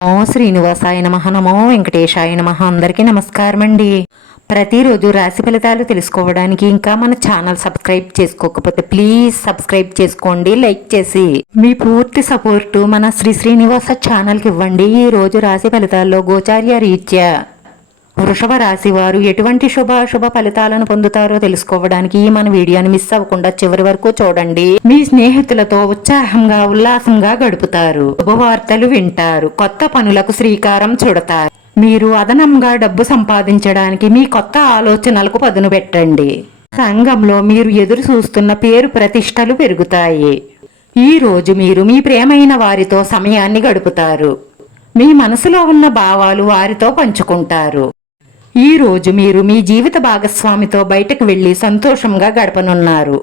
నమో శ్రీనివాసాయ నమః. నమో వెంకటేశాయ నమః. అందరికీ నమస్కారం అండి. ప్రతిరోజు రాశి ఫలితాలు తెలుసుకోవడానికి ఇంకా మన ఛానల్ సబ్స్క్రైబ్ చేసుకోకపోతే ప్లీజ్ సబ్స్క్రైబ్ చేసుకోండి, లైక్ చేసి మీ పూర్తి సపోర్టు మన శ్రీనివాస ఛానల్కి ఇవ్వండి. ఈ రోజు రాశి ఫలితాల్లో గోచార్య రీత్యా వృషభ రాశి వారు ఎటువంటి శుభ ఫలితాలను పొందుతారో తెలుసుకోవడానికి మన వీడియోని మిస్ అవ్వకుండా చివరి వరకు చూడండి. మీ స్నేహితులతో ఉత్సాహంగా ఉల్లాసంగా గడుపుతారు, శుభవార్తలు వింటారు, కొత్త పనులకు శ్రీకారం చుడతారు. మీరు అదనంగా డబ్బు సంపాదించడానికి మీ కొత్త ఆలోచనలకు పదును పెట్టండి. సంఘంలో మీరు ఎదురు చూస్తున్న పేరు ప్రతిష్టలు పెరుగుతాయి. ఈ రోజు మీరు మీ ప్రియమైన వారితో సమయాన్ని గడుపుతారు. మీ మనసులో ఉన్న భావాలు వారితో పంచుకుంటారు. ఈ రోజు మీరు మీ జీవిత భాగస్వామితో బయటకు వెళ్లి సంతోషంగా గడపనున్నారు.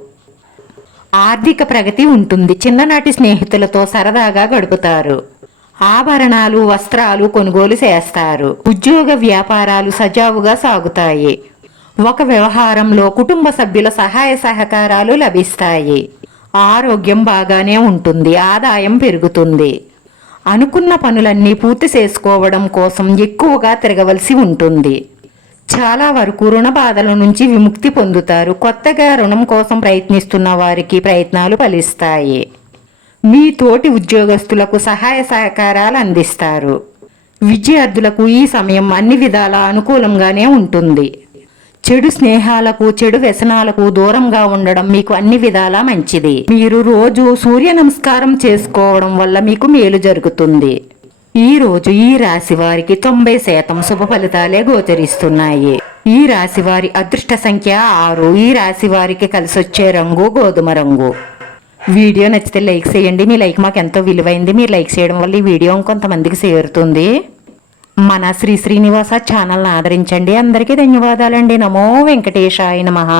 ఆర్థిక ప్రగతి ఉంటుంది. చిన్ననాటి స్నేహితులతో సరదాగా గడుపుతారు. ఆభరణాలు, వస్త్రాలు కొనుగోలు చేస్తారు. ఉద్యోగ వ్యాపారాలు సజావుగా సాగుతాయి. ఒక వ్యవహారంలో కుటుంబ సభ్యుల సహాయ సహకారాలు లభిస్తాయి. ఆరోగ్యం బాగానే ఉంటుంది. ఆదాయం పెరుగుతుంది. అనుకున్న పనులన్నీ పూర్తి చేసుకోవడం కోసం ఎక్కువగా తిరగవలసి ఉంటుంది. చాలా వరకు రుణ బాధల నుంచి విముక్తి పొందుతారు. కొత్తగా రుణం కోసం ప్రయత్నిస్తున్న వారికి ప్రయత్నాలు ఫలిస్తాయి. మీ తోటి ఉద్యోగస్తులకు సహాయ సహకారాలు అందిస్తారు. విద్యార్థులకు ఈ సమయం అన్ని విధాలా అనుకూలంగానే ఉంటుంది. చెడు స్నేహాలకు, చెడు వ్యసనాలకు దూరంగా ఉండడం మీకు అన్ని విధాలా మంచిది. మీరు రోజు సూర్య నమస్కారం చేసుకోవడం వల్ల మీకు మేలు జరుగుతుంది. ఈ రోజు ఈ రాశి వారికి 90% శుభ ఫలితాలే గోచరిస్తున్నాయి. ఈ రాశి వారి అదృష్ట సంఖ్య 6. ఈ రాశి వారికి కలిసొచ్చే రంగు గోధుమ రంగు. వీడియో నచ్చితే లైక్ చేయండి. మీ లైక్ మాకు ఎంతో విలువైంది. మీరు లైక్ చేయడం వల్ల ఈ వీడియో కొంతమందికి చేరుతుంది. మన శ్రీనివాస ఛానల్ని ఆదరించండి. అందరికీ ధన్యవాదాలండి. నమో వెంకటేశాయ నమః.